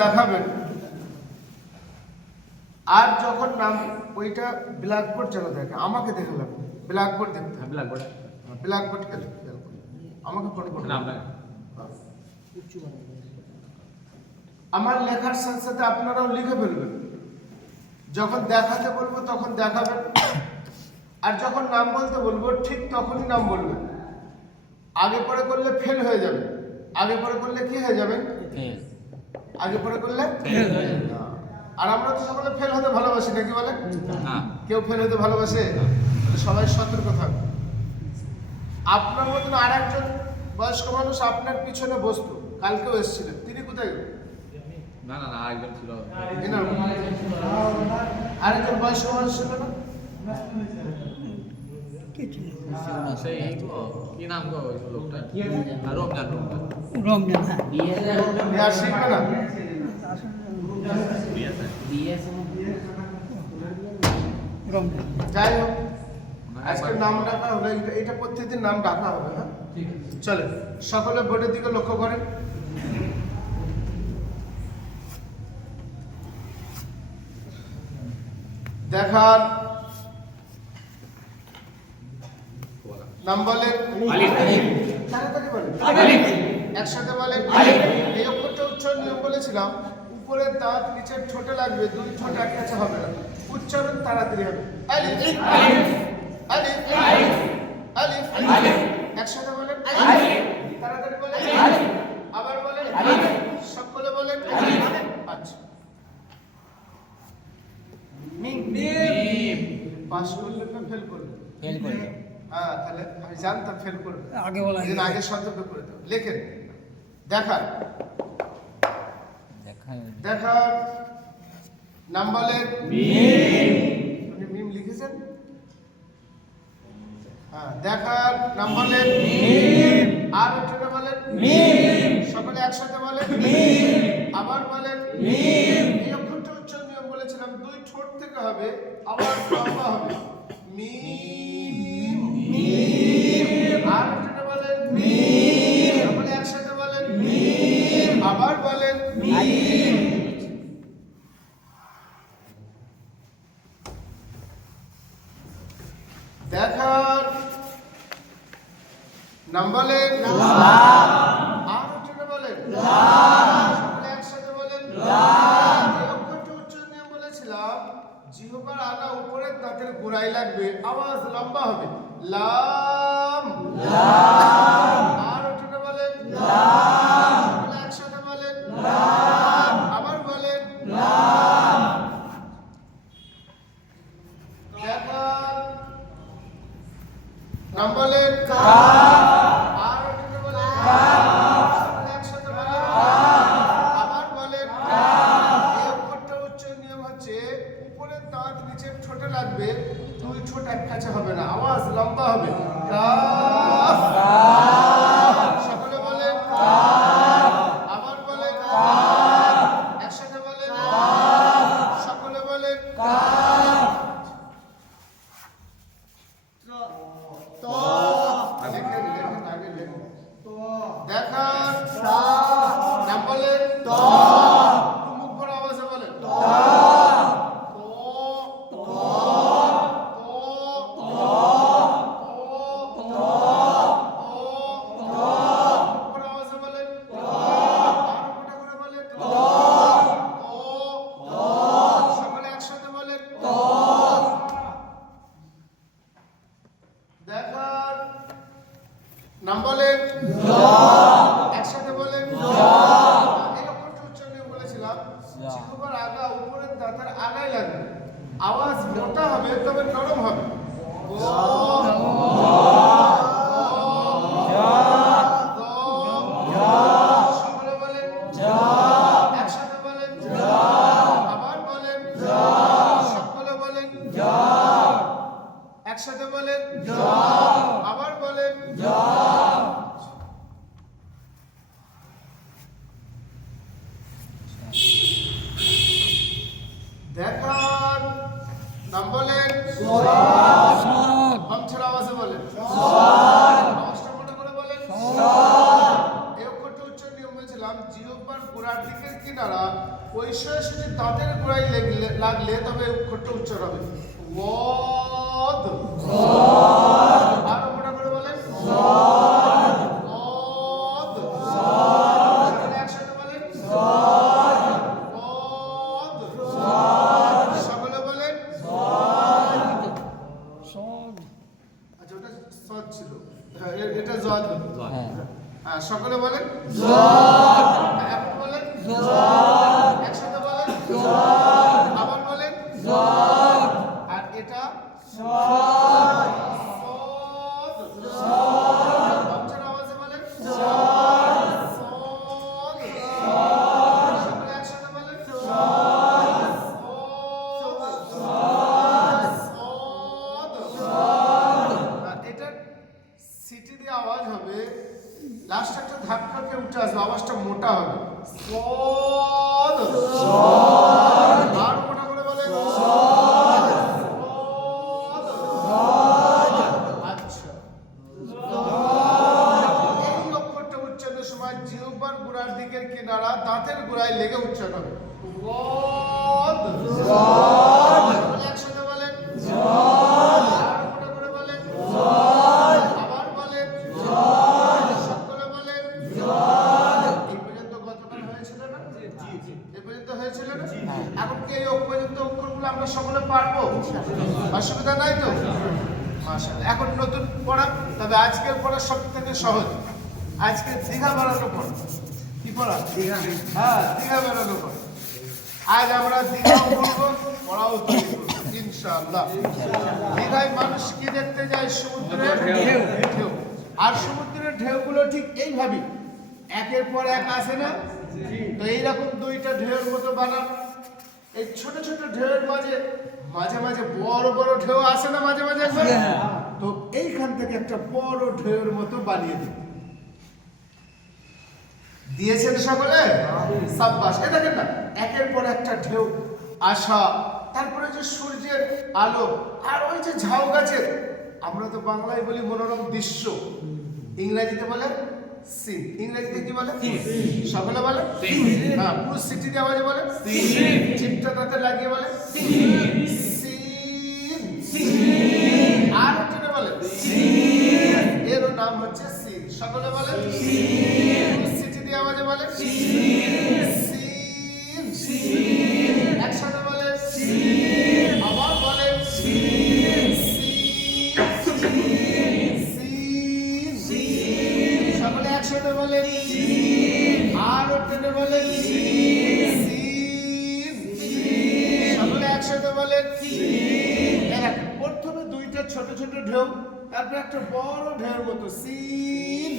দেখাবেন আর যখন নাম ওইটা ব্ল্যাকবোর্ড যেন দেখে, আমাকে দেখে লাগবে, ব্ল্যাকবোর্ড দেখতে হবে, ব্ল্যাকবোর্ড খেলে আমাকে ফোন করবে। আমার লেখার সাথে সাথে আপনারাও লিখে ফেলবেন। যখন দেখাতে বলবো তখন দেখাবেন, আর যখন নাম বলতে বলবো ঠিক তখনই নাম বলবেন। আগে পরে করলে ফেল হয়ে যাবে। আগে পরে করলে কি হয়ে যাবে? আগে পরে করলে ফেল হয়ে যাবে। আর আমরা তো সকলে ফেল হতে ভালোবাসি নাকি বলে? কেউ ফেল হতে ভালোবাসে? সবাই সতর্ক থাকবে। আপনার মতন আর একজন বয়স্ক মানুষ আপনার পিছনে বসতো, কালকেও এসেছিলেন, তিনি কোথায় গেলেন? না না না, আরেকজন ছিল। আরেকজন বয়স্ক মানুষ ছিল না? সেই কি নাম গো ওই লোকটা? রমজান। রমজান, হ্যাঁ। শিখবে না? যাই হোক, আজকে নাম ডাকা হলো, এটা প্রত্যেকদিন নাম ডাকা হবে। হ্যাঁ, চলে সকলে বোর্ডের দিকে লক্ষ্য করেন। দেখার নাম বলেন, তাড়াতাড়ি বলেন, একসাথে বলেন। এই অক্ষরটা উচ্চারণ নিয়ম বলেছিলাম, উপরের দাঁত নিচের ঠোঁটে লাগবে, দুই ঠোঁট এক কাছে হবে না, উচ্চারণ তাড়াতাড়ি হবে। আলিফ আলিফ আলিফ আলিফ, একসাথে বলেন, তাড়াতাড়ি বলেন, আবার বলেন, সকলে বলেন। আচ্ছা, পাস করলেন না ফেল করলেন? ফেল করলো। হ্যাঁ, তাহলে আমি জানতাম ফেল করবে, আগে বলা আগে সতর্ক করে দেবো। লেখেন দেখার, দেখার নাম বলেন। আপনি মিম লিখেছেন? হ্যাঁ, দেখার নাম বলেন। আর একটু বলেন, সকলে একসাথে বলেন, আবার বলেন। এই অক্ষরটা উচ্চারণ নিয়ম বলেছিলাম, দুই ঠোঁট থেকে হবে, আবার লম্বা হবে। মিম মিম, আর একটু বলেন, সকলে একসাথে বলেন, আবার বলেন। দেখার নাম বলেন। আর একটু বলেন, সকলে একসাথে বলেন। এই অক্ষরটা উচ্চারণ নিয়ম বলেছিলাম, জিহ্বার আগা উপরের দাঁতের গোড়ায় লাগবে, আওয়াজ লম্বা হবে। লাম আর একটু বলেন, সকলে একসাথে বলেন, আবার বলেন। দেখার নাম বলেন। আর একটু বলেন, সকলে একসাথে বলেন, আবার বলেন। এই অক্ষরটা উচ্চারণ নিয়ম হচ্ছে, উপরের দাঁত নিচের ঠোঁটে লাগবে, দুই ঠোঁট এক কাছে হবে না, আওয়াজ লম্বা হবে। কাফ, সকলে বলেন, আবার বলেন, একসাথে বলেন, সকলে বলেন। লেখেন লেখেন, আগে লেখেন। দেখার নাম বলেন। মুখ ভরা আওয়াজে বলেন। সকলে একসাথে বলেন। দেখার নাম বলেন। একসাথে বলেন। এই অক্ষরটা উচ্চারণ বলেছিলাম, জিহ্বার আগা উপরের দাঁতের আগায় লাগবে, আওয়াজ মোটা হবে তবে নরম হবে। সকলে বলেন, একসাথে বলেন, আবার বলেন, সকলে বলেন, একসাথে বলেন, আবার বলেন। দেখার নাম বলেন। বামছাড়া আওয়াজে বলেন, আওয়াজটা মনে করে বলেন। এই অক্ষরটা উচ্চারণ নিয়ম বলেছিলাম, জিহ্বার গোড়ার দিকের কিনারা ওই সোজাসুজি দাঁতের গোড়ায় লাগলে তবে অক্ষরটা উচ্চার হবে ওয়াদ। আরো মোটা করে বলেন ওয়াদ। সকলে একসাথে বলেন ওয়াদ। সকলে বলেন আচ্ছা, ওটা সদ ছিল, হ্যাঁ, এটা জদ হলো। হ্যাঁ, সকলে বলেন এখন বলেন একসাথে বলেন আবার বলেন। আর এটা সদ। বাচ্চার আওয়াজে বলেন সদ। সকলে একসাথে বলেন এটা সিটি দিয়ে আওয়াজ হবে, লাস্ট একটা ধাক্কাকে উঠে আসবে, আওয়াজটা মোটা হবে সদ। আর মোটা করে বলেন সদ। আচ্ছা, এই অক্ষরটা উচ্চারণের সময় জিহ্বার গোড়ার দিকের কিনারা দাঁতের গোড়ায় লেগে উচ্চারণ হবে ওয়াদ। একসাথে বলেন আর মোটা করে বলেন আবার বলেন সকলে বলেন। এই পর্যন্ত গতকাল হয়েছিল না? এই পর্যন্ত হয়েছিল না? এখন কি এই পর্যন্ত অক্ষরগুলো আমরা সকলে পারবো? অসুবিধা নাই তো? মাশাআল্লাহ। এখন নতুন পড়া, তবে আজকের পড়া সব থেকে সহজ। আজকে দীঘা বেড়ানো পড়া। কি পড়া? হ্যাঁ, দীঘা বেড়ানো পড়া। আজ আমরা দীঘাও পড়বো, পড়াও তৈরি করবো ইনশাআল্লাহ। দীঘায় মানুষ কি দেখতে যায়? সমুদ্রের ঢেউ। আর সমুদ্রের ঢেউগুলো ঠিক এইভাবে একের পর এক আসে না? তো এইরকম দুইটা ঢেউর মতো বানান। এই ছোট ছোট ঢেউয়ের মাঝে মাঝে মাঝে বড় বড় ঢেউ আসে না মাঝে মাঝে একবার? তো এইখান থেকে একটা বড় ঢেউয়ের মতো বানিয়ে দিন। দিয়েছেন সকলে? সাব্বাস। এ দেখেন না, একের পর একটা ঢেউ আসা, তারপরে যে সূর্যের আলো, আর ওই যে ঝাউ গাছের, আমরা তো বাংলায় বলি মনোরম দৃশ্য, ইংরেজিতে বলে সিন। ইংরেজিতে কি বলে? সকলে বলে হ্যাঁ, পুরো সিটি দিয়ে আওয়াজে বলে চিপটা তাতে লাগিয়ে বলে সিন। আর একটা বলে এরও নাম হচ্ছে সিন। সকলে বলে সিটি দিয়ে আওয়াজে বলে সিন। একসাথে বলে আবার বলে সিন। সকলে একসাথে বলে আর টেনে বলে সিন। সকলে একসাথে বলে প্রথমে দুইটা ছোট ছোট ঢেউ, তারপরে একটা বড় ঢেউর মতো সিন।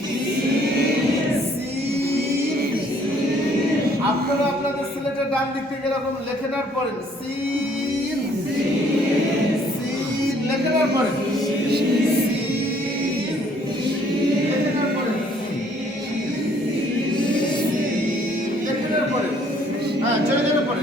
আপনারা আপনাদের সিলেটের ডান দিক থেকে এরকম লেখে নেওয়ার পরেন সিন। লেখে নেওয়ার পরে হ্যাঁ, জোরে জোরে পড়ে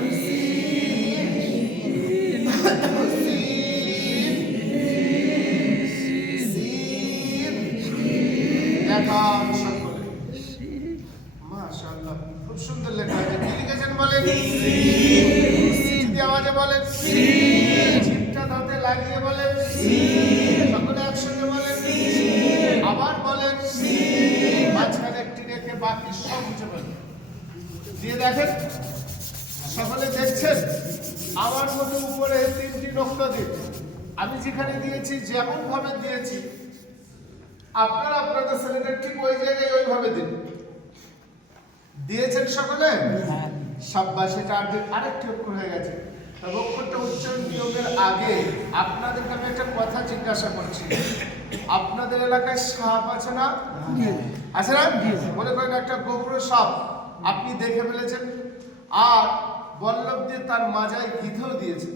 দেখান সকলে। মাশাআল্লাহ, খুব সুন্দর লেখা আছে। কি লিখেছেন বলেন? সিটি আওয়াজে বলেন জিভটা দাঁতে লাগিয়ে বলেন সকলে একসঙ্গে বলেন আবার বলেন মাঝখানে একটি রেখে বাকি সব মুছে বলেন দিয়ে দেখেন। সকলে দেখছেন আমার মতো উপরে তিনটি নোক্তা দিন। আমি যেখানে দিয়েছি যেমন ভাবে দিয়েছি, আপনারা আপনাদের ছেলেদের ঠিক ওই জায়গায় ওইভাবে দিন। দিয়েছেন সকলে? সাব্বাস। এটা আরেকটি অক্ষর হয়ে গেছে। তবে অক্ষরটা উচ্চারণ নিয়মের আগে আপনাদেরকে আমি একটা কথা জিজ্ঞাসা করছি। আপনাদের এলাকায় সাপ আছে না? আছে না? মনে করেন একটা গোবর সাপ আপনি দেখে ফেলেছেন, আর বল্লভ দিয়ে তার মাজায় গিধেও দিয়েছে।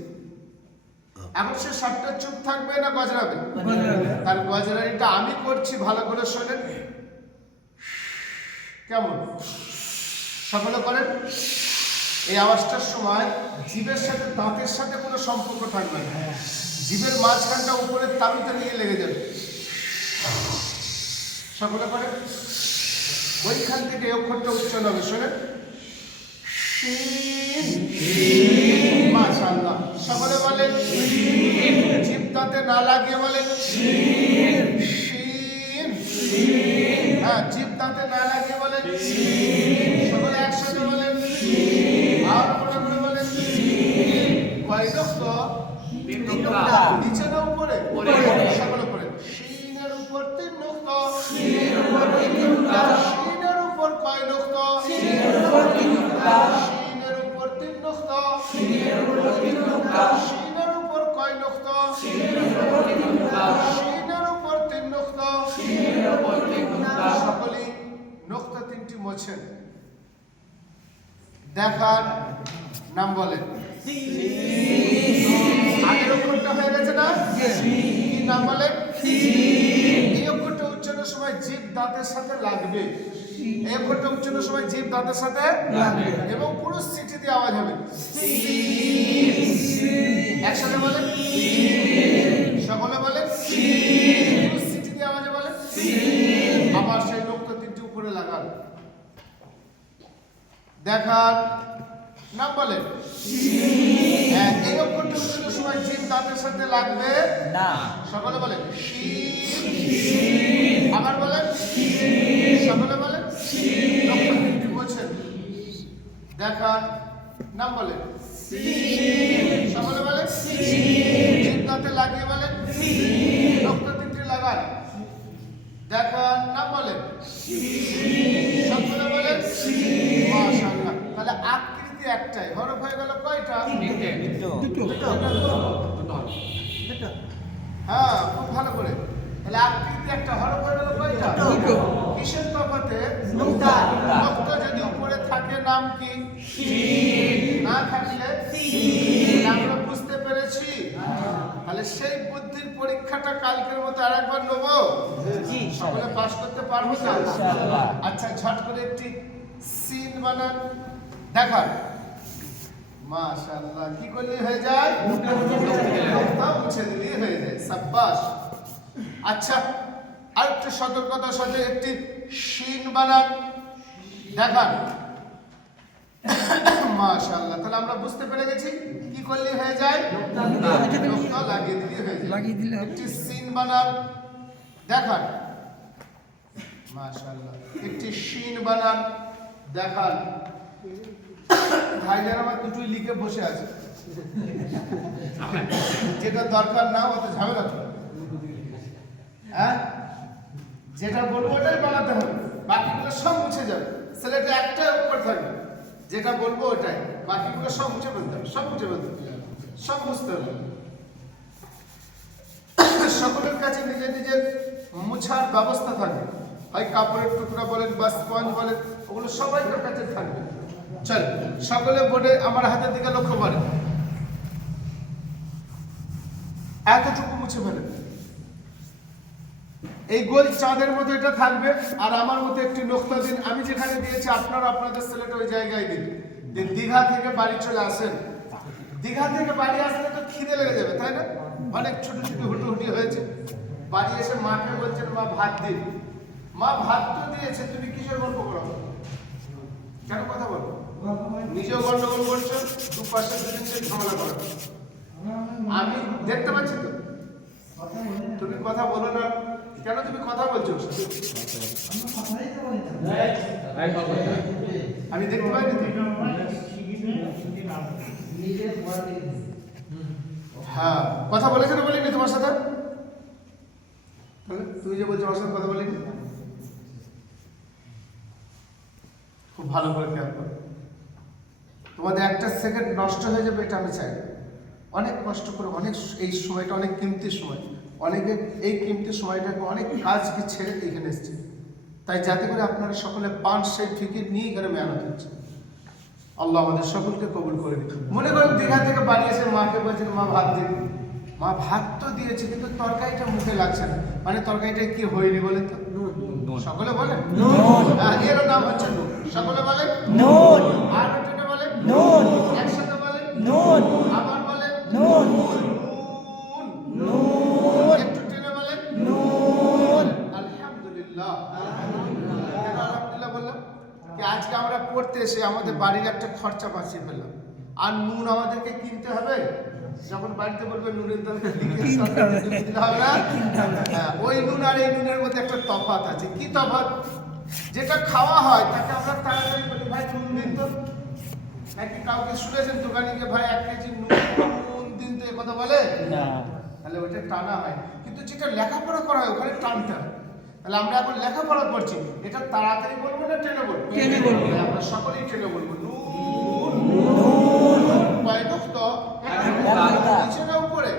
এখন সে সাপটা চুপ থাকবে না গজরাবে? তার গজরানিটা আমি করছি, ভালো করে শোনেন কেমন। সকলে করেন। এই আওয়াজটার সময় জিভের সাথে দাঁতের সাথে কোনো সম্পর্ক থাকবে না, জিভের মাঝখানটা উপরের তালুতে নিয়ে লেগে যাবে। সকলে করেন। ওইখান থেকে অক্ষরটা উচ্চারণ হবে, শোনেন। শিন মাশাআল্লাহ সকলে বলেন জিভ দাঁতে না লাগিয়ে বলেন শিন হ্যাঁ জিভ দাঁতে না লাগিয়ে বলেন সকলে একসাথে বলেন আর মনে করে বলেন কয় দক্ষ নিচে না উপরে সকলে পড়েন শিনের উপর 3 নুক্তা শিনের উপর কয় নুক্তা শিনের উপর 3 নুক্তা শিনের উপর কয় নুক্তা শিনের উপর 3 নুক্তা সকলে নুক্তা 3টি মোছেন দেখার নাম বলেন আগের অক্ষরটা হয়ে গেছে না কি নাম বলেন এই অক্ষরটা উচ্চারণের সময় জিভ দাঁতের সাথে লাগবে এই অক্ষরটা উচ্চারণের সময় জিভ দাঁতের সাথে লাগবে এবং পুরো সিটি দিয়ে আওয়াজ হবে একসাথে বলেন সকলে বলেন পুরো সিটি দিয়ে আওয়াজে বলেন আবার সেই নোক্তা 3টি উপরে লাগান দেখার নাম বলেন এই অক্ষরটা উচ্চারণের সময় জিভ দাঁতের সাথে লাগবে না সকলে বলেন আবার বলেন সকলে বলেন নোক্তা 3টি বলছেন দেখার নাম বলেন সকলে বলেন জিভ দাঁতে লাগিয়ে বলেন নোক্তা 3টি লাগান দেখার নাম বলেন সকলে বলেন মাশাআল্লাহ তাহলে আকৃতি একটাই হরফ হয়ে গেল কয়টা দুটো হ্যাঁ খুব ভালো করে তাহলে আকৃতি একটা হরফ হয়ে গেল কয়টা দুটো কিসের তফাতে নুক্তা নুক্তা যদি উপরে থাকে নাম কি না থাকলে আমরা বুঝতে পেরেছি তাহলে সেই বুদ্ধির পরীক্ষাটা কালকের মতো আরেকবার নেব জি সকলে পাস করতে পারবো না ইনশাআল্লাহ আচ্ছা ঝট করে একটি সিন বানান দেখান মাশাআল্লাহ কি করলে হয়ে যায় নুক্তা মুছে দিলে হয়ে যায় সাব্বাস আচ্ছা আরেকটু সতর্কতার সাথে একটি শিন বানান দেখান মাশাআল্লাহ তাহলে আমরা বুঝতে পেরে গেছি কি করলে হয়ে যায় নুক্তা লাগিয়ে দিলে হয়ে যায় লাগিয়ে দিলে একটি সিন বানান দেখান মাশাআল্লাহ একটি শিন বানান দেখান ভাইজান আমার দুটোই লিখে বসে আছে যেটা দরকার না অত ঝামেলা চলে হ্যাঁ যেটা বলবো ওটাই বানাতে হবে বাকিগুলো সব মুছে যাবে ছেলেটা একটাই উপর থাকবে যেটা বলবো ওটাই বাকিগুলো সব মুছে ফেলতে হবে সব মুছে ফেলতে হবে সব মুছতে হবে সকলের কাছে নিজের নিজের মুছার ব্যবস্থা থাকবে হয় কাপড়ের টুকরা বলেন বা স্পঞ্জ বলেন ওগুলো সবাইকার কাছে থাকবে চল সকলে বোর্ডে আমার হাতের দিকে লক্ষ্য করেন এতটুকু মুছে ফেলেন এই গোল চাঁদের মতো এটা থাকবে আর আমার মতো একটি নোক্তা দিন আমি যেখানে দিয়েছি আপনারা আপনাদের ছেলেটা ওই জায়গায় দিন দীঘা থেকে বাড়ি চলে আসেন দীঘা থেকে বাড়ি আসলে তো খিদে লেগে যাবে তাই না অনেক ছোট ছোট হুটুহুটি হয়েছে বাড়ি এসে মাকে বলছেন মা ভাত দিন মা ভাত তো দিয়েছে তুমি কিসের গল্প করো কেন কথা বলো নিজেও গন্ডগোল করছো দুপাশে দুদিনকে ঝামেলা করো আমি দেখতে পাচ্ছি তো তুমি কথা বলো না কেন তুমি কথা বলছো আমি দেখতে পাইনি হ্যাঁ কথা বলেছে না বলিনি তোমার সাথে তুমি যে বলছো আমার সাথে কথা বলিনি খুব ভালো করে খেয়াল করো তোমাদের একটা সেকেন্ড নষ্ট হয়ে যাবে এটা আমি চাই অনেক কষ্ট করে অনেক এই সময়টা অনেক কিমতি সময় অনেকে এই কিমতি সময়টাকে অনেক কাজকে ছেড়ে এখানে এসছে তাই যাতে করে আপনারা সকলে পান সেই ফিকির নিয়ে এখানে মেহনত হচ্ছে আল্লাহ আমাদের সকলকে কবুল করে দিন মনে করেন দীঘা থেকে বাড়ি এসে মাকে বলছেন মা ভাত দিন মা ভাত তো দিয়েছে কিন্তু তরকারিটা মুখে লাগছে না মানে তরকারিটা কি হয়নি বলে তো সকলে বলেন এর নাম হচ্ছে নুন সকলে বলেন নুন আর ওটা বলেন নুন একসাথে বলেন নুন আবার বলেন নুন নুন একটু টেনে বলেন নুন আলহামদুলিল্লাহ আলহামদুলিল্লাহ বললাম কি আজকে আমরা পড়তে করতে এসে আমাদের বাড়ির একটা খরচা বাঁচিয়ে ফেললাম। আর নুন আমাদেরকে কিনতে হবে, যখন বাড়িতে বলবে নুনের দাম কিনতে হবে না। হ্যাঁ, ওই নুন আর এই নুনের মধ্যে একটা তফাৎ আছে। কি তফাৎ? যেটা খাওয়া হয় তাকে আমরা তাড়াতাড়ি বলি ভাই নুন দিন তো। নাকি কাউকে শুনেছেন দোকানিকে ভাই 1 কেজি নুন দিন তো, এ কথা বলে না? তাহলে ওইটা টানা হয়। কিন্তু যেটা লেখাপড়া করা হয় ওখানে টানতে হয়। তাহলে আমরা এখন লেখাপড়া করছি, এটা তাড়াতাড়ি বলবো না টেনে বলবো? টেনে বলবো। আমরা সকলেই টেনে বলবো। নুন কয় নুক্ত? নিচে না উপরে?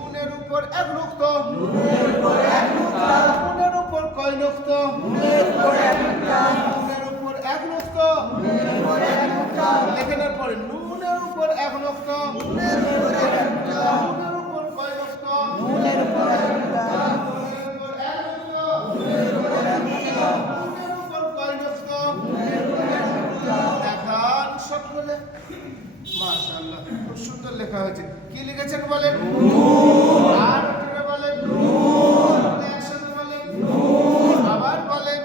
নুনের উপর 1 নুক্ত। নুনের উপর কয় নুক্ত? নুনের উপর 1 নুক্ত। লেখে না পরে নুনের উপর 1 নুক্ত। নুনের উপর কয় নুক্ত? নুনের উপর 1 নুক্ত। দেখান সকলে। মাশাআল্লাহ, খুব সুন্দর লেখা হয়েছে। কি লিখেছেন বলেন? আর ওটা বলেন একসাথে বলেন, আবার বলেন।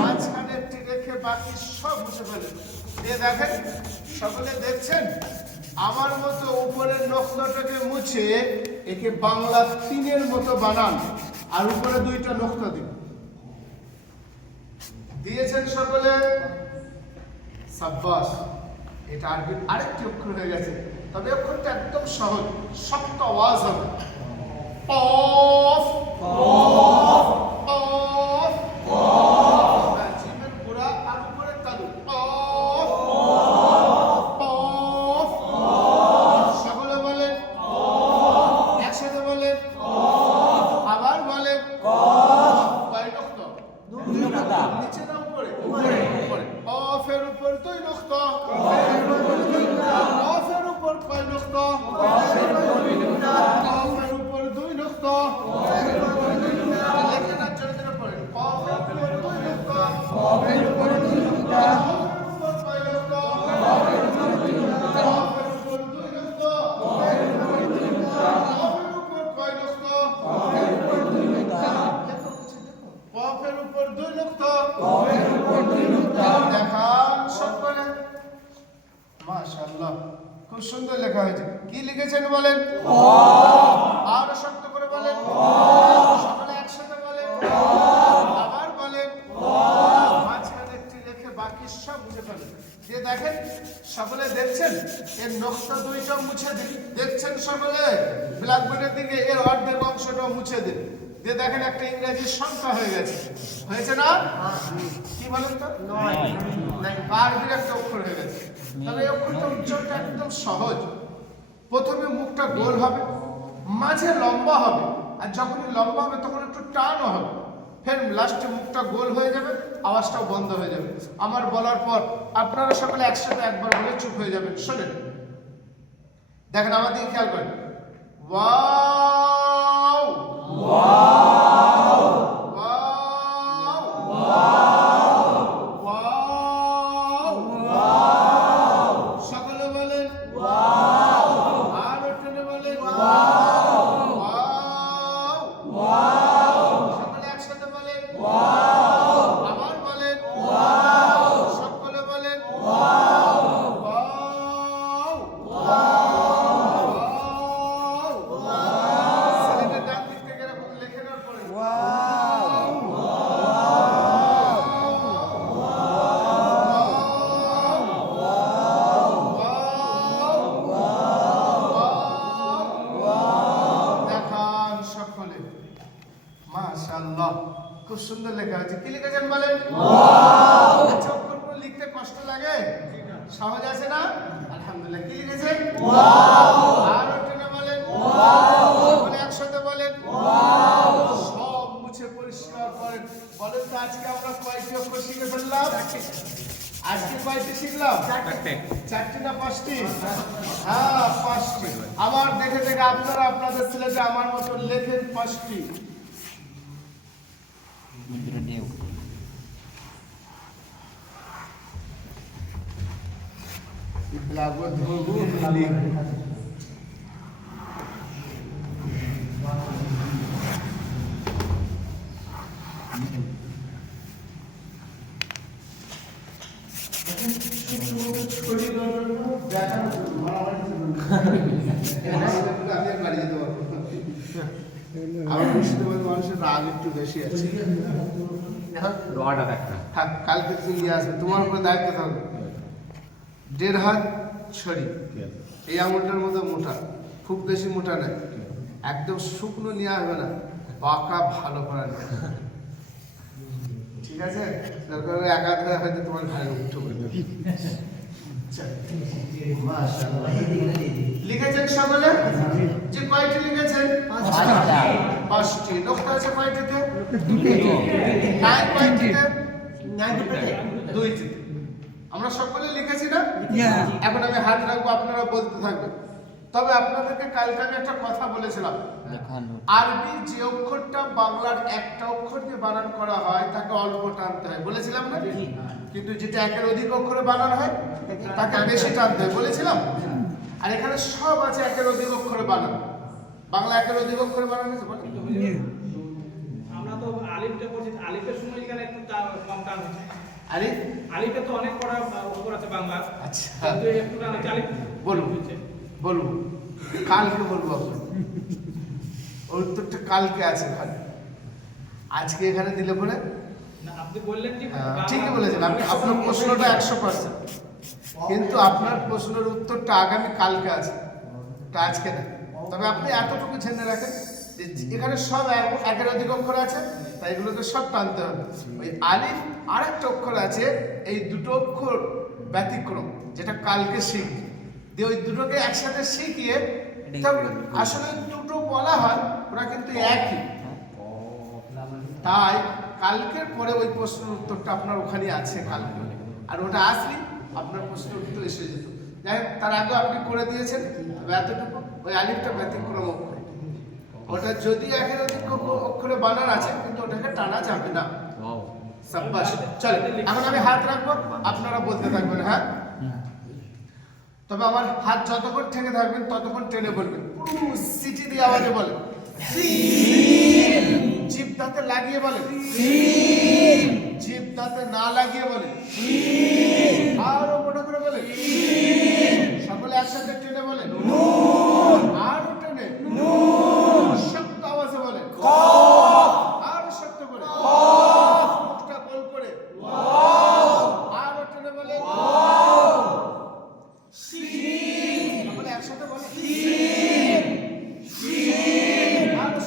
মাঝখানে একটি রেখে বাকি সব মুছে ফেলেন। দিয়ে দেখেন, সকলে দেখছেন আমার মতো উপরের নকশাটাকে মুছে একে বাংলা 3-এর মতো বানান, আর উপরে 2টা নকশা দিন। দিয়েছেন সকলে? সাব্বাস। এটা আরবির আরেকটি অক্ষর হয়ে গেছে, তবে অক্ষরটা একদম সহজ, শক্ত আওয়াজ হবে। কফ কফ কফ কফ। জিমের গোড়া আর উপরে তালু। কফ কফ কফ। সকলে বলেন একসাথে বলেন, আবার বলেন। কয় নক্তা? নিচে না উপরে? উপরে। কফের উপর 2 নক্তা। কফের উপর কয় নক্তা? কফের উপর 2 নক্তা। লেখেন আর জোরে জোরে পড়েন। কফের উপর 2 নক্তা। কফের উপর 2 নক্তা। কফের উপর কয় নক্তা? কফের উপর 2 নক্তা। কফের উপর 2 নক্তা। কফের উপর 2 নক্তা। কফের উপর কয় নক্তা? কফের উপর 2 নক্তা। কফের উপর 2 নক্তা। কফের উপর 2 নক্তা। দেখান সকলে। মাশাআল্লাহ, খুব সুন্দর লেখা হয়েছে। কি লিখেছেন বলেন? আরো শক্ত করে বলেন, সকলে একসাথে বলেন, আবার বলেন। মাঝখানে একটি রেখে বাকি সব মুছে ফেলেন। দিয়ে দেখেন, সকলে দেখছেন এর নকশা 2টা মুছে দিন। দেখছেন সকলে? ব্ল্যাকবোর্ডের দিকে এর অর্ধেক অংশটা মুছে দিন। দিয়ে দেখেন একটা ইংরেজি সংখ্যা হয়ে গেছে। হয়েছে না? কি বলেন তো? 9। আরবির একটা অক্ষর হয়ে গেছে। তবে এই অক্ষরটা উচ্চারণটা একদম সহজ। প্রথমে মুখটা গোল হবে, মাঝে লম্বা হবে, আর যখনই লম্বা হবে তখন একটু টানও হবে। ফের লাস্টে মুখটা গোল হয়ে যাবে, আওয়াজটাও বন্ধ হয়ে যাবে। আমার বলার পর আপনারা সকলে একসাথে একবার বলে চুপ হয়ে যাবেন। শোনেন, দেখেন আমার দিকে খেয়াল করেন। Wow wow wow wow wow. সকলে বলেন ওয়াও। আর ওখানে বলেন ওয়াও ওয়াও ওয়াও। সকলে একসাথে বলেন ওয়াও। আবার বলেন ওয়াও। সকলে বলেন ওয়াও ওয়াও ওয়াও ওয়াও। ছেলেটা ডান দিক থেকে এরকম লিখে নেওয়ার পরে ওয়াও দেখান সকলে। মাশাআল্লাহ, খুব সুন্দর লেখা আছে। কি লিখেছেন বলেন? আচ্ছা, অক্ষরগুলো লিখতে কষ্ট লাগে? সহজ আছে না? আলহামদুলিল্লাহ। কি লিখেছেন? আর ওটা বলেন সকলে একসাথে বলেন সব মুছে পরিষ্কার করেন। বলেন তো আজকে আমরা কয়টি অক্ষর শিখে ফেললাম? আজকে কয়টি শিখলাম? 4টি না 5টি? হ্যাঁ, 5টি। আমার দেখে দেখে আপনারা আপনাদের ছেলেটা আমার মতো লেখেন 5টি। ব্ল্যাকবোর্ড ধরবো খালি। আমি আর বাড়ি যেতে পারবো না। আমার মুর্শিদাবাদ মানুষের রাগ একটু বেশি আছে। রোয়াটা একটা থাক, কালকে তুমি নিয়ে আসবে, তোমার উপরে দায়িত্ব থাকবে। 1.5 হাত ছড়ি, এই আঙুলটার মতো মোটা, খুব বেশি মোটা নয়, একদম শুকনো নিয়ে আসবে না, পাকা ভালো করা নিয়ে আসবে। ঠিক আছে, দরকার হলে এক হাত করে হয়তো তোমার ঘাড়ে উঠে পড়বে। লিখেছেন সকলে? যে কয়টি লিখেছেন? 5টি। নোকতা আছে কয়টিতে? নাই কয়টিতে? দুইটিতে। আমরা সকলে লিখেছি না? এখন আমি হাত রাখবো, আপনারা বলতে থাকবেন। তবে আপনাদেরকে কালকে আমি একটা কথা বলেছিলাম, আরবির যে অক্ষরটা বাংলার একটা অক্ষর দিয়ে বানান করা হয় তাকে অল্প টানতে হয়, বলেছিলাম না? কিন্তু যেটা একের অধিক অক্ষরে বানান হয় তাকে বেশি টানতে হয়, বলেছিলাম। আর এখানে সব আছে একের অধিক অক্ষরে বানান। বাংলা একের অধিক অক্ষরে বানান আছে বলেন? আমরা তো আলিফটা পড়ছি, আলিফের সময় এখানে একটু কম টান হচ্ছে। আলিফ আলিফে তো অনেক কড়া অক্ষর আছে বাংলা, আচ্ছা, কিন্তু একটু টান হচ্ছে আলিফ। বলবো বলবো কালকে বলবো আপনার উত্তরটা কালকে আছে খালি, আজকে এখানে দিলে পরে না, আপনি বললেন যে ঠিকই বলেছেন আপনি, আপনার প্রশ্নটা 100%, কিন্তু আপনার প্রশ্নের উত্তরটা আগামী কালকে আছে, এটা আজকে না। তবে আপনি এতটুকু জেনে রাখেন যে এখানে সব একের অধিক অক্ষর আছে, তাই এগুলোকে সব টানতে হবে। ওই আলিফ আর একটা অক্ষর আছে, এই দুটো অক্ষর ব্যতিক্রম, যেটা কালকে শিখি দিয়ে ওই দুটোকে একসাথে শিখিয়ে, তবে আসলে দুটো বলা হয়, ওরা কিন্তু একই। তাই কালকের পরে ওই প্রশ্নের উত্তরটা আপনার ওখানে আছে কালকে, আর ওটা আসলে আপনার প্রশ্নের উত্তর এসে যেত। যাই হোক, তার আগে আপনি করে দিয়েছেন, তবে এতটুকু ওই আলিফটা ব্যতিক্রম অক্ষর, ওটা যদি একের অধিক অক্ষরে বানান আছে কিন্তু ওটাকে টানা যাবে না। সাব্বাস, চল এখন আমি হাত রাখবো, আপনারা বলতে থাকবেন। হ্যাঁ, তবে আমার হাত যতক্ষণ ঠেকে থাকবেন ততক্ষণ টেনে বলবেন, পুরো সিটি দিয়ে আওয়াজে বলেন। জিভ দাঁতে লাগিয়ে বলেন, জিভ দাঁতে না লাগিয়ে বলেন, আরো মোটা করে বলেন, সকলে একসাথে টেনে বলেন, আরো টেনে, শক্ত আওয়াজে বলেন, আরো শক্ত করে, মুখটা গোল করে, আরো টেনে বলেন, সকলে একসাথে বলেন, আরো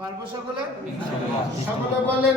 পারবো সকলে? সকলে বলেন,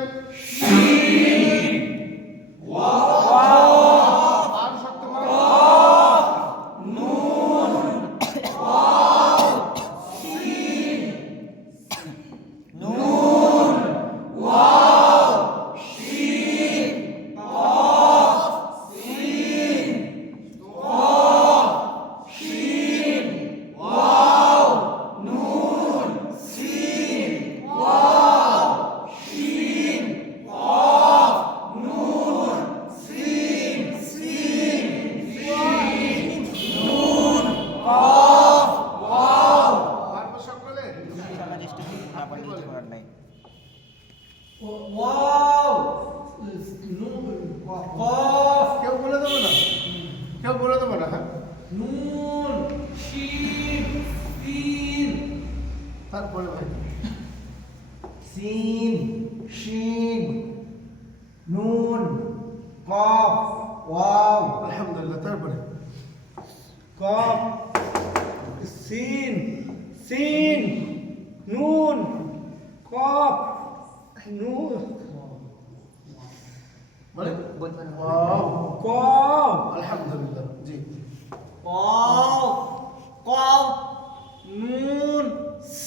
আর শক্ত করে, পারবো সকলে? আপনি বলেন। কেউ বলে দেবো না, কেউ বলে দেবো না। হ্যাঁ, নুন, শিন, সিন, তারপরে ভাই সিন, শিন, নুন, কফ, ওয়াও, আলহামদুলিল্লাহ, তারপরে কফ, সিন, সিন, নুন, কফ, নুন, বলে কফ, আলহামদুলিল্লাহ, জি, কফ, কফ, নুন,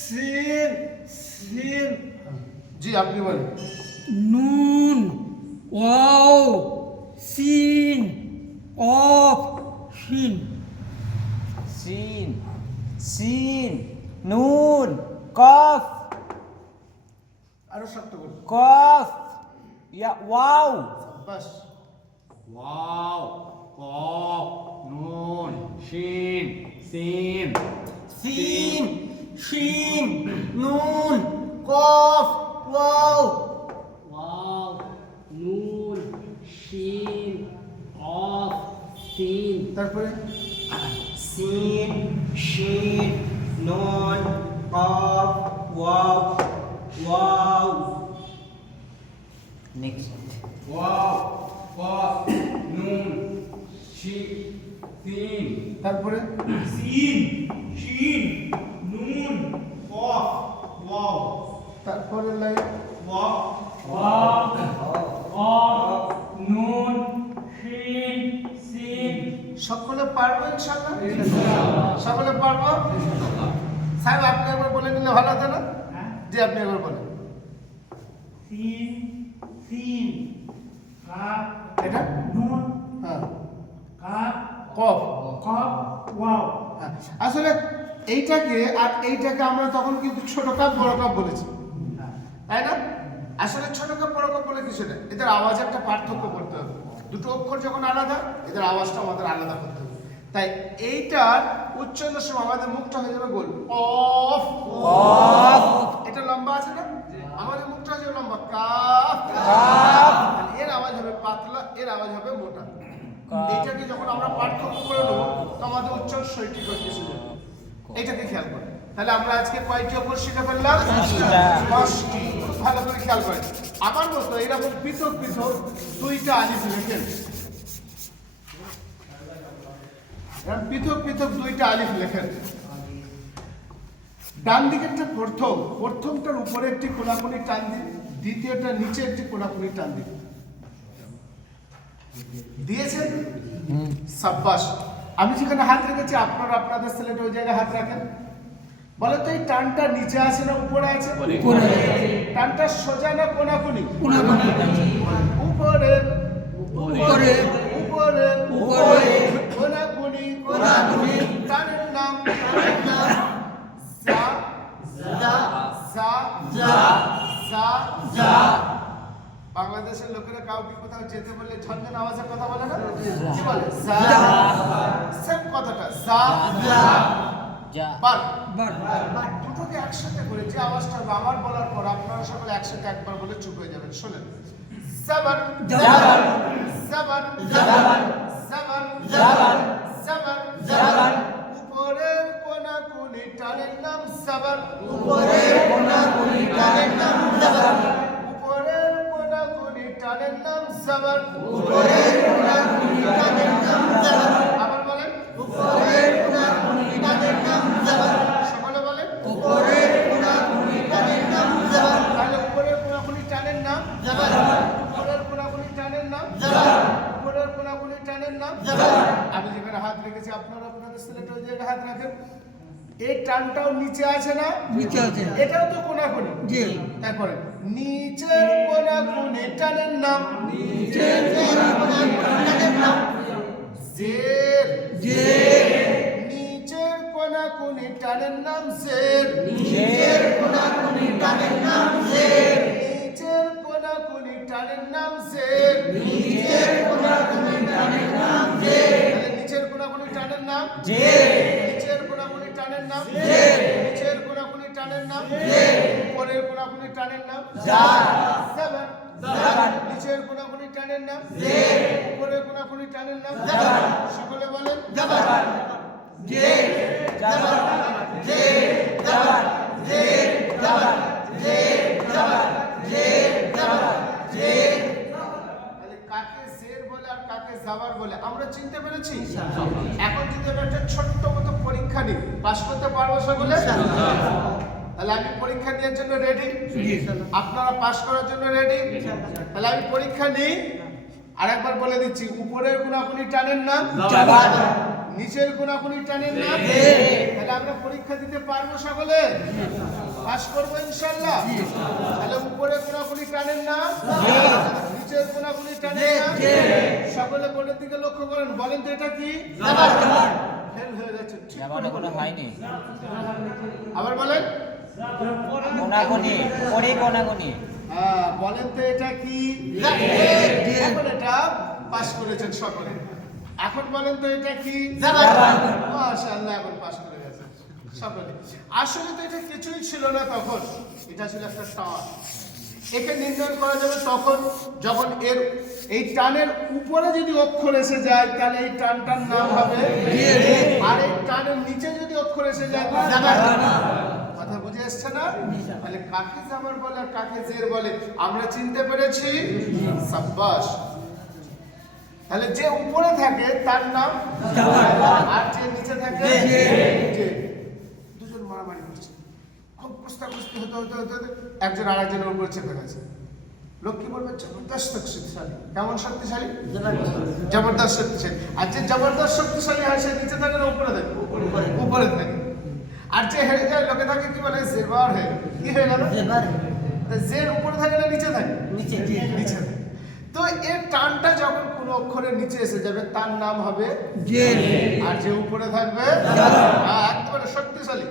সিন, সিন, জি আপনি বলেন। নুন, ওয়াও, সিন, ইয়া ওয়াও বাস ওয়াও কফ নুন শিন সিন সিন শিন নুন কফ ওয়াও ওয়াও নুন শিন কফ সিন তারপরে সিন শিন নুন কফ ওয়াও ওয়াও নেক্সট ওয়াও কফ নুন শিন সিন তারপরে সিন শিন নুন কফ ওয়াও তারপরে লাইন ওয়াও ওয়াও কফ নুন শিন সিন সকলে পারবো ইনশাআল্লাহ সকলে পারবো সাহেব আপনি একবার বলে নিলে ভালো হতো না জি আপনি একবার বলেন সিন সিন কাফ এটা নুন হ্যাঁ কাফ কফ কফ ওয়াও হ্যাঁ। আসলে এইটাকে আর এইটাকে আমরা তখন কিন্তু ছোট কাপ বড় কাপ বলেছি তাই না আসলে ছোট কাপ বড় কাপ বলে কিছু না এদের আওয়াজে একটা পার্থক্য করতে হবে দুটো অক্ষর যখন আলাদা এদের আওয়াজটা আমাদের আলাদা করতে হবে তাই এইটার উচ্চারণের সময় আমাদের মুখটা হয়ে যাবে গোল অফ কফ এটা লম্বা আছে না আমাদের মুখটা হয়ে যাবে লম্বা কাফ কাফ এর আওয়াজ হবে পাতলা এর আওয়াজ হবে মোটা এইটাকে যখন আমরা পার্থক্য করে নেবো তো আমাদের উচ্চারণ সঠিক হয়ে যাবে এইটাকে খেয়াল করো তাহলে আমরা আজকে কয়টি অক্ষর শিখে ফেললাম 10টি ভালো করে খেয়াল করেন আমার মতো এরকম পৃথক পৃথক দুইটা আলিফ লেখেন এরকম পৃথক পৃথক দুইটা আলিফ লেখেন ডান দিকেরটা প্রথমটার উপরে একটি কোনাকুনি টান দিন দ্বিতীয়টা নিচে একটি কোনাকুনি টান দিন দিয়েছেন সাব্বাস আমি যেখানে হাত রেখেছি আপনারা আপনাদের সিলেটে ওই জায়গায় হাত রাখেন বলে তো এই টানটা নিচে আছে না উপরে আছে টানটা সোজা না কোনাকুনি উপরে উপরে উপরে উপরে কোনাকুনি কোনাকুনি টানের নাম জা জা জা জা জা জা বাংলাদেশের লোকেরা কাউকে কোথাও যেতে বললে ঝনঝন আওয়াজের কথা বলে না কি বলে জা সেম কথাটা জা জা বার বার দুটোকে একসাথে করে যে আওয়াজটা হবে আমার বলার পর আপনারা সকলে একসাথে একবার বলে চুপ হয়ে যাবেন শুনেন জাবার জাবার জাবার জাবার জাবার জাবার জাবার জাবার উপরের কোনাকুনি টানের নাম জাবার উপরের কোনাকুনি টানের নাম জাবার উপরের কোনাকুনি টানের নাম জাবার উপরের কোনাকুনি টানের নাম জাবার আবার বলেন উপরের কোনাকুনি টানের নাম জাবার সকলে বলেন উপরের কোনাকুনি টানের নাম জাবার তাহলে উপরের কোনাকুনি টানের নাম জাবার উপরের কোনাকুনি টানের নাম জাবার উপরের কোনাকুনি টানের নাম জাবার আমি যেখানে হাত রেখেছি আপনারা আপনাদের সিলেটে ওই জায়গায় হাত রাখেন এই টানটাও নিচে আছে না নিচে আছে এটাও তো কোনাকুনি জি তারপরে নিচের কোনাকুনি টানের নাম নিচের কোনাকুনি টানের নাম জের জের নিচের কোনাকুনি টানের নাম জের নিচের কোনাকুনি টানের নাম জের নিচের কোনাকুনি টানের নাম জের নিচের কোনাকুনি টানের নাম জের নিচের কোনাকুনি টানের নাম জের নিচের কোনাকুনি টানের নাম জের নিচের কোনাকুনি টানের নাম জের উপরের কোনাকুনি টানের নাম জার জাবার জাবার নিচের কোনাকুনি টানের নাম জের উপরের কোনাকুনি টানের নাম জাবার সকলে বলেন জাবার জের জাবার জের জাবার জের জাবার জের জাবার জের জাবার জের তাহলে কাকে জের বলে আর কাকে জাবার বলে আমরা চিনতে পেরেছি এখন যদি আমরা একটা ছোট্ট মতো পরীক্ষা নিই পাস করতে পারবো সকলে তাহলে আমি পরীক্ষা নেওয়ার জন্য রেডি আপনারা পাস করার জন্য রেডি তাহলে আমি পরীক্ষা নিই আর একবার বলে দিচ্ছি উপরের কোনাকুনি টানের নাম জাবার নিচের কোনাকুনি টানের নাম তাহলে আমরা পরীক্ষা দিতে পারবো সকলে পাস করবো ইনশাআল্লাহ তাহলে উপরের কোনাকুনি টানের নাম নিচের কোনাকুনি টানের নাম সকলে বোর্ডের দিকে লক্ষ্য করেন বলেন তো এটা কি জাবার ফেল হয়ে যাচ্ছে ঠিক জামাটা কোনো হয়নি আবার বলেন কোনাকুনি পরে কোনাকুনি হ্যাঁ, বলেন তো এটা কি? এখন এটা পাস করেছেন সকলে। এখন বলেন তো এটা কি? মাশাআল্লাহ, এখন পাস করে গেছেন সকলে। আসলে তো এটা কিছুই ছিল না তখন, এটা ছিল একটা টান। একে নির্ণয় করা যাবে তখন যখন এর এই টানের উপরে যদি অক্ষর এসে যায় তাহলে এই টানটার নাম হবে, আর এই টানের নিচে যদি অক্ষর এসে যায় কথা বুঝে এসছে না? তাহলে কাকে জামার বলে আর কাকে জের বলে আমরা চিনতে পেরেছি। সাব্বাস। তাহলে যে উপরে থাকে তার নাম আর যে নিচে থাকে জের। দুজন মারামারি করছে, খুব কুস্তাকুস্তি হতে হতে হতে হতে একজন আরেকজনের উপর চেপে গেছে। লোক কি বলবে? জবরদস্ত শক্তিশালী। কেমন শক্তিশালী? জবরদস্ত শক্তিশালী। আর যে জবরদস্ত শক্তিশালী হয় সে নিচে থাকে না উপরে থাকে? উপরে থাকে। আর যে হেরে যায় লোকে থাকে কি বলে? জেবার হয়ে গেল। কি হয়ে গেল? জের উপরে থাকে না নিচে থাকে? নিচে থাকে। তো এর টানটা যখন কোনো অক্ষরের নিচে এসে যাবে তার নাম হবে জের, আর যে উপরে থাকবে একেবারে শক্তিশালী।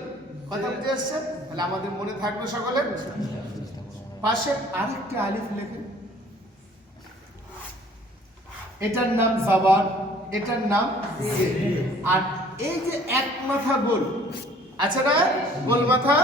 কথা বুঝে এসছে? তাহলে আমাদের মনে থাকবে সকলে। পাশে আরেকটি আলিফ লেখেন, এটার নাম জাবার, এটার নাম জের। আর এই যে এক মাথা গোল আছে না, গোল মাথা,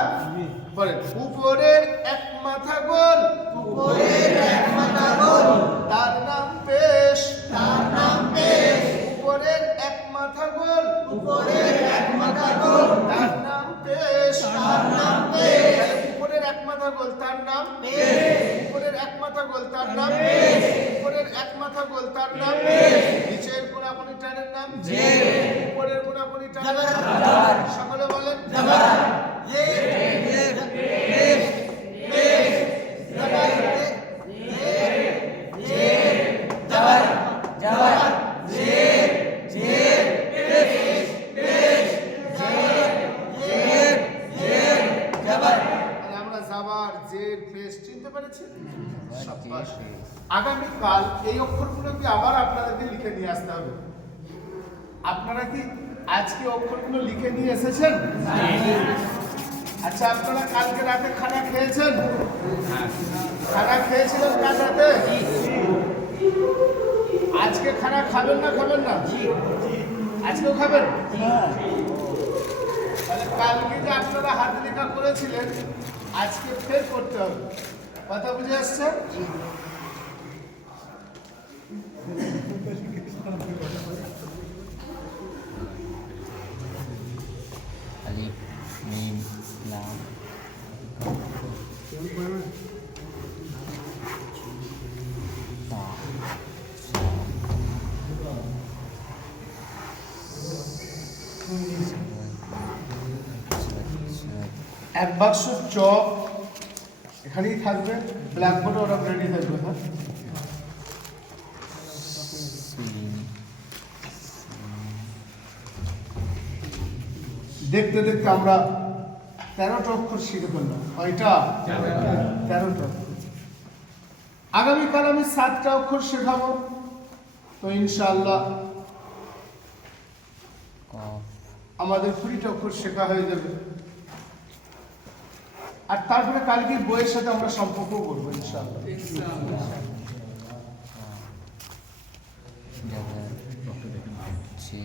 বলেন উপরের এক মাথা গোল, উপরের এক মাথা গোল তার নাম পেশ, তার নাম পেশ। উপরের এক মাথা গোল, উপরের এক মাথা গোল তার নাম পেশ, তার নাম পেশ। উপরের এক মাথা গোল তার নাম পেশ, উপরের এক মাথা গোল তার নাম পেশ, উপরের এক মাথা গোল তার নাম পেশ। নিচের কোনাকুনি টানের নাম জের, উপরের কোনাকুনি টানের নাম জাবার। সকলে বলেন জাবার, জের, জের, পেশ, পেশ, জাবার, জের, জের, জাবার, জাবার, জের, জের, পেশ, পেশ, জাবার, জের, জের, জাবার। আমরা জাবার, জের, পেশ চিনতে পেরেছি। শাবাশ। আগামীকাল এই অক্ষরগুলোকে আবার আপনাদেরকে লিখে নিয়ে আসতে হবে। আপনারা কি আজকে অক্ষরগুলো লিখে নিয়ে এসেছেন? আচ্ছা, আপনারা কালকে রাতে খানা খেয়েছেন? খানা খেয়েছিলেন কাল রাতে? আজকে খানা খাবেন না খাবেন না? আজকেও খাবেন? তাহলে কালকে যে আপনারা হাত লেখা করেছিলেন আজকে ফের করতে হবে। কথা বুঝে আসছে? আলিফ, মিম, লাম, তা, সা, এক বাক্স চক এখানেই থাকবে, ব্ল্যাকবোর্ডে ওরা রেডি থাকবে। হ্যাঁ, সিন, দেখতে দেখতে আমরা 13টা অক্ষর শিখে ফেললাম। কয়টা? 13টা অক্ষর। আগামীকাল আমি 7টা অক্ষর শেখাবো, তো ইনশাআল্লাহ কফ, আমাদের 20টা অক্ষর শেখা হয়ে যাবে। আর তারপরে কালকে বইয়ের সাথে আমরা সম্পর্ক করবো ইনশাআল্লাহ। জাবার, জে,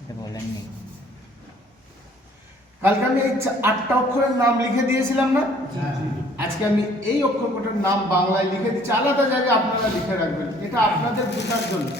এটা বলেননি। কালকে আমি এই 8টা অক্ষরের নাম লিখে দিয়েছিলাম না? আজকে আমি এই অক্ষর কটার নাম বাংলায় লিখে দিচ্ছি, আলাদা জায়গায় আপনারা লিখে রাখবেন, এটা আপনাদের বোঝার জন্য।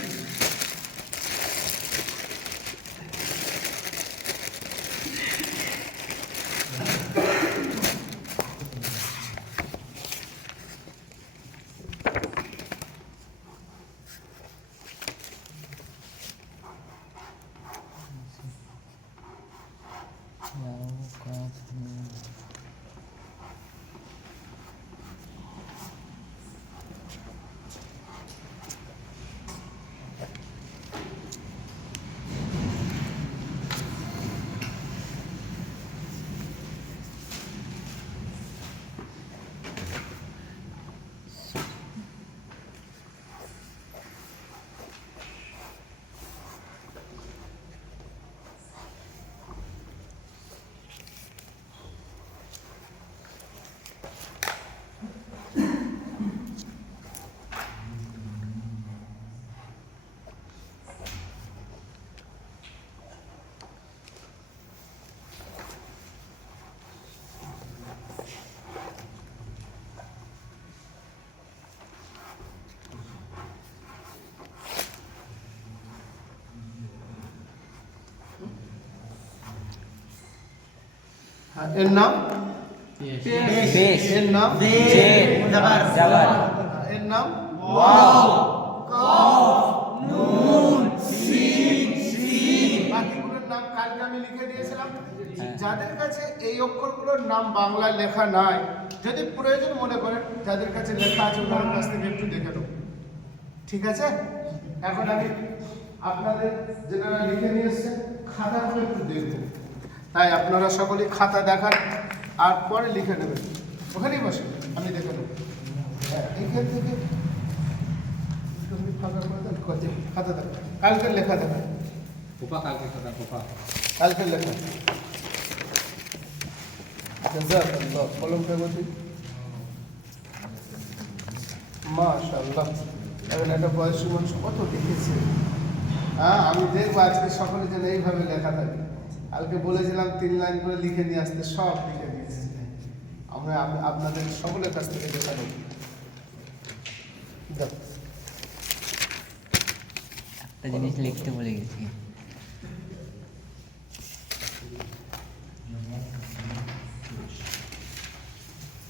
লাম, কফ, নুন, আর এর নাম পেশ এর নাম জের জাবার এর নাম বাকিগুলোর নাম কালকে আমি লিখে দিয়েছিলাম। যাদের কাছে এই অক্ষরগুলোর নাম বাংলায় লেখা নাই, যদি প্রয়োজন মনে করেন যাদের কাছে লেখা আছে ওনার কাছ থেকে একটু দেখে নেব, ঠিক আছে? এখন আমি আপনাদের যেটা লিখে নিয়ে এসছেন খাতাগুলো একটু দেখব, তাই আপনারা সকলেই খাতা দেখান আর পরে লিখে নেবেন। ওখানেই বসে আমি দেখে নেব। এইখান থেকে তুমি ফাঁকা করে দেন, খাতা দেখ, কালকের লেখা দেখান, কালকের লেখা। জাযাকাল্লাহ, কলম কাগজে মাশাআল্লাহ। এখন একটা বয়সী মানুষ কত লিখেছে। হ্যাঁ, আমি দেখবো আজকে সকলে যেন এইভাবে লেখা থাকে। কালকে বলেছিলাম 3 লাইন করে লিখে নিয়ে আসতে, সব লিখে দিয়েছি। আমরা আপনাদের সকলের কাছ থেকে লেখা নেব। একটা জিনিস লিখতে বলে গেছি।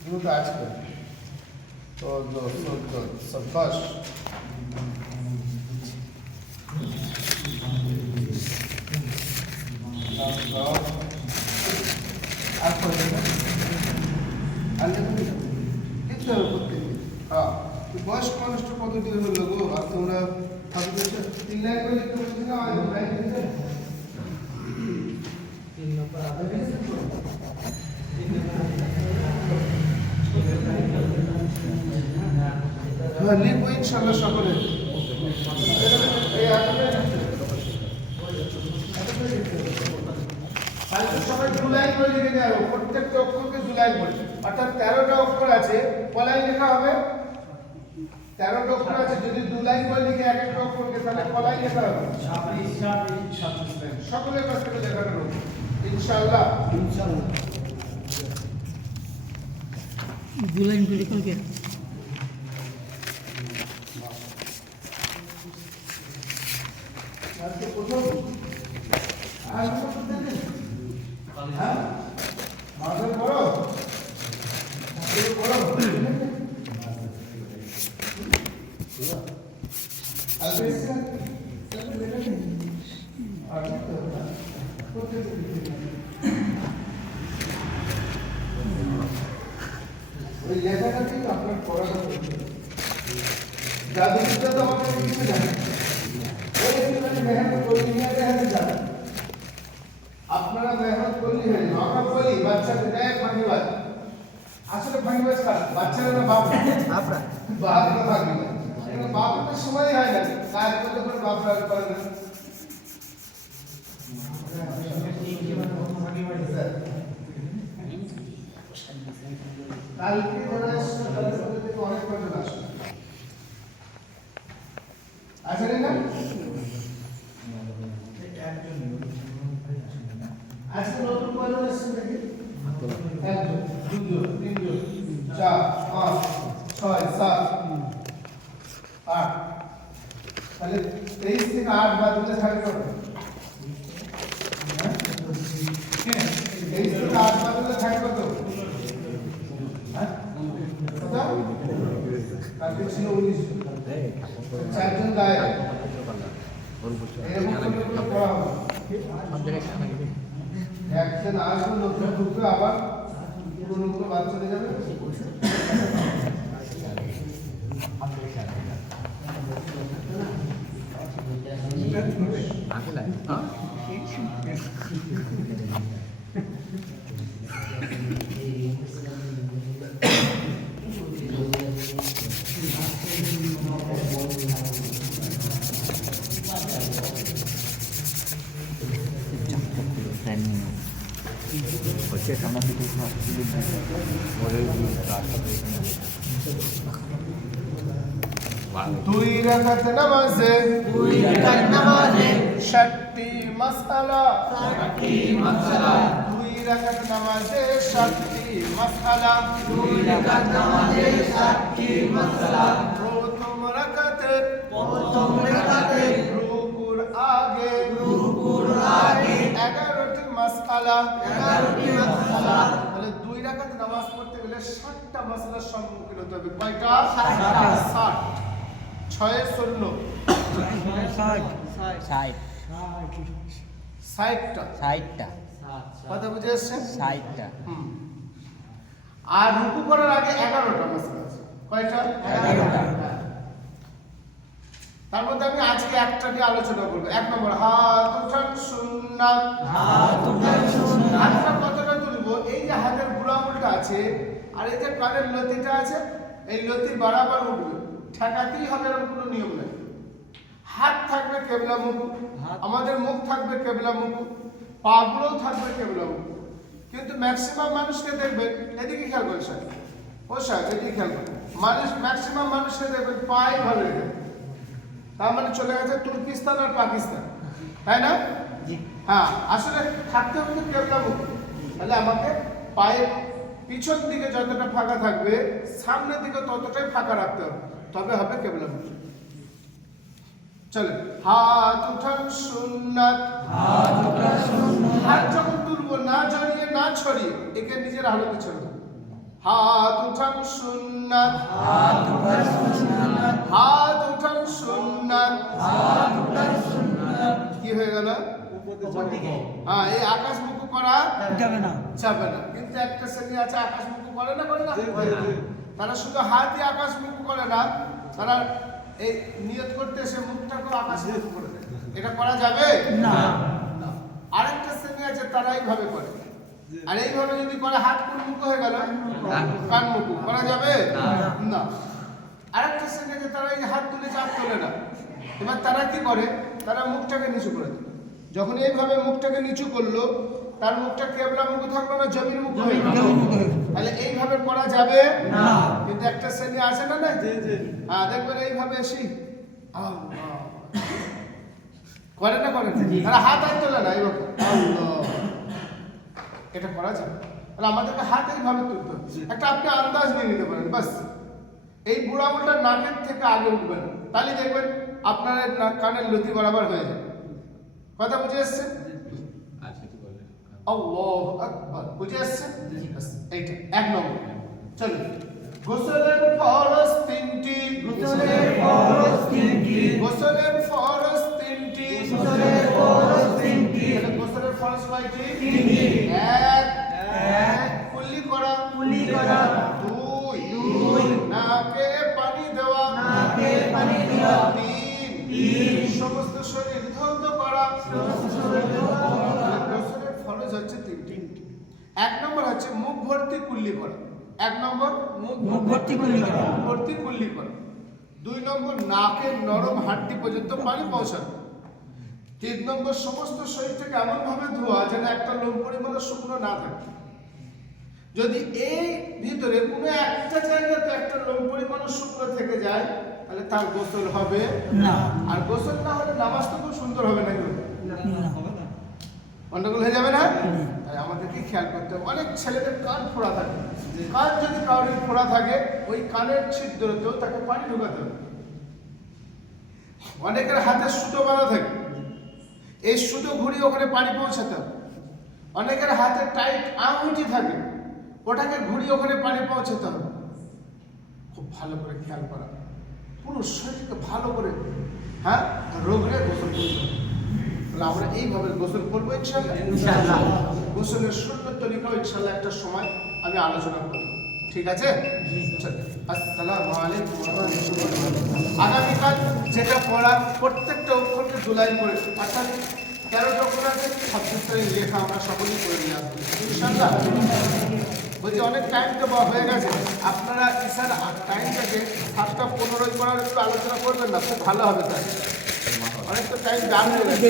দ্রুত আজকে তো 27 বয়স্ক মানুষটা কত দিন হলো গো? আর তোমরা 3 লাইন করে লিখতে বলছি না, 1 লাইন লিখে লিখবো ইনশাল্লাহ সকলে। কালকে সবাই 2 লাইন করে লিখে দেওয়া হবে, প্রত্যেকটা অক্ষরকে 2 লাইন করে, অর্থাৎ 13টা অক্ষর আছে, কলাই লেখা হবে। 13টা অক্ষর আছে, যদি 2 লাইন করে লিখে এক একটা অক্ষরকে, তাহলে কলাই লেখা হবে 26 লাইন। সকলের কাছ থেকে লেখাটা হবে ইনশাআল্লাহ। 2 লাইন করে কালকে আজকে প্রথম আজকে হ্যাঁ মাঝে পড়ো পড়ো আজকে ওই লেখাটা কিন্তু আপনার পড়াটা করতে হবে। জাদুবিদ্যা তো আমাদের কিছু জানে, মেহনত করলে আপনারা মেহনত করলে হয়। আমরা বলি বাচ্চাকে দেয় ফাঁকিবাজ, আসলে ফাঁকিবাজ কার? বাচ্চারা না বাপ? বাপরা ফাঁকিবাজ। বাপের তো সময় হয় না, কাজ করতে করে বাপরা করে না। কালকে যারা এসেছিল তাদের মধ্যে থেকে অনেক কজন আসবে, আসেনি না? আজকে নতুন কজন এসেছেন দেখি? 1 জন, 2 জন, 3 জন, 4, 5, 6, 7, 8। তাহলে 23 থেকে 8 বাদ দিলে ছাড়ে কত? 23 থেকে 8 বাদ দিলে ছাড়ে কত? হ্যাঁ? কত? কালকে ছিল 19 জন। 4 জন গায়ে। এরকম করে পড়া হবে। একজন আসবে, নতুন ঢুকবে, আবার পুরোনো বাদ চলে যাবে। দুই রাকাত নামাজে 60টি মাসআলা। 2 রাকাত নামাজে 60টি মাসআলা। প্রথম রাকাতে রুকুর আগে 11টি মাসআলা। মাসআলা, তাহলে 2 রাকাত নামাজ পড়তে গেলে 60টা মাসআলার সম্মুখীন হতে হবে। কয়টা? 60। 6 এ 16, 60টা। 60টা কথা বুঝে এসছেন? 60টা হুম। আর রুকু করার আগে 11টা মাসআলা আছে। কয়টা? 11টা। তার মধ্যে আমি আজকে একটা নিয়ে আলোচনা করব। 1 নম্বর হাত উঠান সুন্নাত। হাতটা কতটা তুলবো? এই যে হাতের বুড়ো আঙুলটা আছে আর এই যে কানের লতিটা আছে, এই লতি বরাবর উঠবে, ঠেকাতেই হবে এরকম কোনো নিয়ম নেই। হাত থাকবে কেবলামুখী, আমাদের মুখ থাকবে কেবলামুখী, পাগুলোও থাকবে কেবলামুখী। কিন্তু ম্যাক্সিমাম মানুষকে দেখবেন, এদিকে খেয়াল করেন স্যার, ও স্যার এদিকে খেয়াল করেন, ম্যাক্সিমাম মানুষকে দেখবেন পায়ে ভালো রেখে, তার মানে চলে গেছে তুর্কিস্তান আর পাকিস্তান, তাই না? হ্যাঁ, আসলে থাকতে হবে কেবলামুখী। তাহলে আমাকে পায়ের পিছন দিকে যতটা ফাঁকা থাকবে, সামনের দিকে ততটাই ফাঁকা রাখতে হবে, তবে হবে কেবলামুখী। চলে হাত উঠান সুন্নাত। হাত যখন তুলবো না জড়িয়ে না ছড়িয়ে, একে নিজের হালতে ছেড়ে দেবো। হাত উঠান সুন্নাত, হাত উঠান সুন্নাত। কি হয়ে গেল? হ্যাঁ, এই আকাশমুখী করা যাবে না। যাবে না। কিন্তু একটা শ্রেণী আছে আকাশমুখী করে না, করে না? তারা শুধু হাতই আকাশমুখী করে না, তারা এই নিয়ত করতে এসে মুখটাকেও আকাশমুখী করে দেয়। এটা করা যাবে না। আরেকটা শ্রেণী আছে তারা এইভাবে করে, আর এইভাবে যদি করে হাত কোন মুখ হয়ে গেল? কান মুখ। করা যাবে না। আরেকটা শ্রেণী আছে তারা এই হাত তুলে চাপ তোলে না। এবার তারা কি করে? তারা মুখটাকে নিচু করে দেয়। যখন এইভাবে মুখটাকে নিচু করলো, তার মুখটা কেবলা মুখ থাকলো না, জমির মুখ হয়ে গেল। তাহলে এইভাবে করা যাবে না। কিন্তু একটা শ্রেণী আছে না, না? হ্যাঁ, দেখবেন এইভাবে এসি করে না, করে না, তারা হাত আর তোলে না, এইভাবে এটা করা যাবে। তাহলে আমাদেরকে হাত এইভাবে তুলতে হবে। একটা আপনি আন্দাজ নিয়ে নিতে পারেন, বাস এই বুড়ো আঙুলটা নাকের থেকে আগে উঠবে না, তাহলে দেখবেন আপনার কানের লতি বরাবর হয়ে যাবে। কথা বুঝে এসছে? আল্লাহু আকবার। বুঝে এসছে? এইটা 1 নম্বর। চলুন, গোসলের ফরজ 3টি। গোসলের ফরজ 3টি। গোসলের ফরজ 3টি। গোসলের ফরজ 3টি। গোসলের ফরজ কয়টি? 3টি। 1 কুলি করা। কুলি করা। 2 নাকে পানি দেওয়া। নাকে পানি দেওয়া। 3 সমস্ত শরীর ধৌত করা। গোসলের ফরজ হচ্ছে 3টি। 1 নম্বর হচ্ছে মুখ ভর্তি কুল্লি করা। 1 নম্বর মুখ ভর্তি কুল্লি করা। মুখ ভর্তি কুল্লি করা। 2 নম্বর নাকের নরম হাড্ডি পর্যন্ত পানি পৌঁছানো। 3 নম্বর সমস্ত শরীর থেকে এমন ভাবে ধোয়া যেন একটা লোম পরিমাণ শুকনো না থাকে। যদি এই ভিতরে কোনো একটা জায়গাতে একটা লোম পরিমাণ শুকনো থেকে যায়, তাহলে তার গোসল হবে না। আর গোসল না হলে নামাজ তো খুব সুন্দর হবে না, গন্ডগোল হয়ে যাবে না? তাই আমাদেরকে খেয়াল করতে হবে। অনেক ছেলেদের কান ফোড়া থাকে, কান যদি কাউরির ফোড়া থাকে, ওই কানের ছিদ্রতেও তাকে পানি ঢোকাতে হবে। অনেকের হাতে সুতো বাঁধা থাকে, এই সুতো ঘুরিয়ে ওখানে পানি পৌঁছাতে হবে। অনেকের হাতে টাইট আঙুটি থাকে, ওটাকে ঘুরিয়ে ওখানে পানি পৌঁছাতে হবে। খুব ভালো করে খেয়াল করা, পুরো শরীরকে ভালো করে, হ্যাঁ, রোগরে গোসল করতে হবে। তাহলে আমরা এইভাবে গোসল করবো ইনশাআল্লাহ। গোসলের সুন্দর তরিকাও ইনশাআল্লাহ একটা সময় আমি আলোচনা করব, ঠিক আছে? আসসালামু আলাইকুম ওয়া রাহমাতুল্লাহ। আগামীকাল যেটা পড়া, প্রত্যেকটা অক্ষরকে দুলাই করে, অর্থাৎ 13টা অক্ষর আছে, 26টা লেখা আমরা সকলেই করে নিয়ে আসবো ইনশাআল্লাহ। বলছি অনেক টাইম তো হয়ে গেছে, আপনারা স্যার টাইমটাকে 7:15 করার একটু আলোচনা করবেন না, খুব ভালো হবে। তাই অনেক তো টাইম ডান হয়ে গেছে।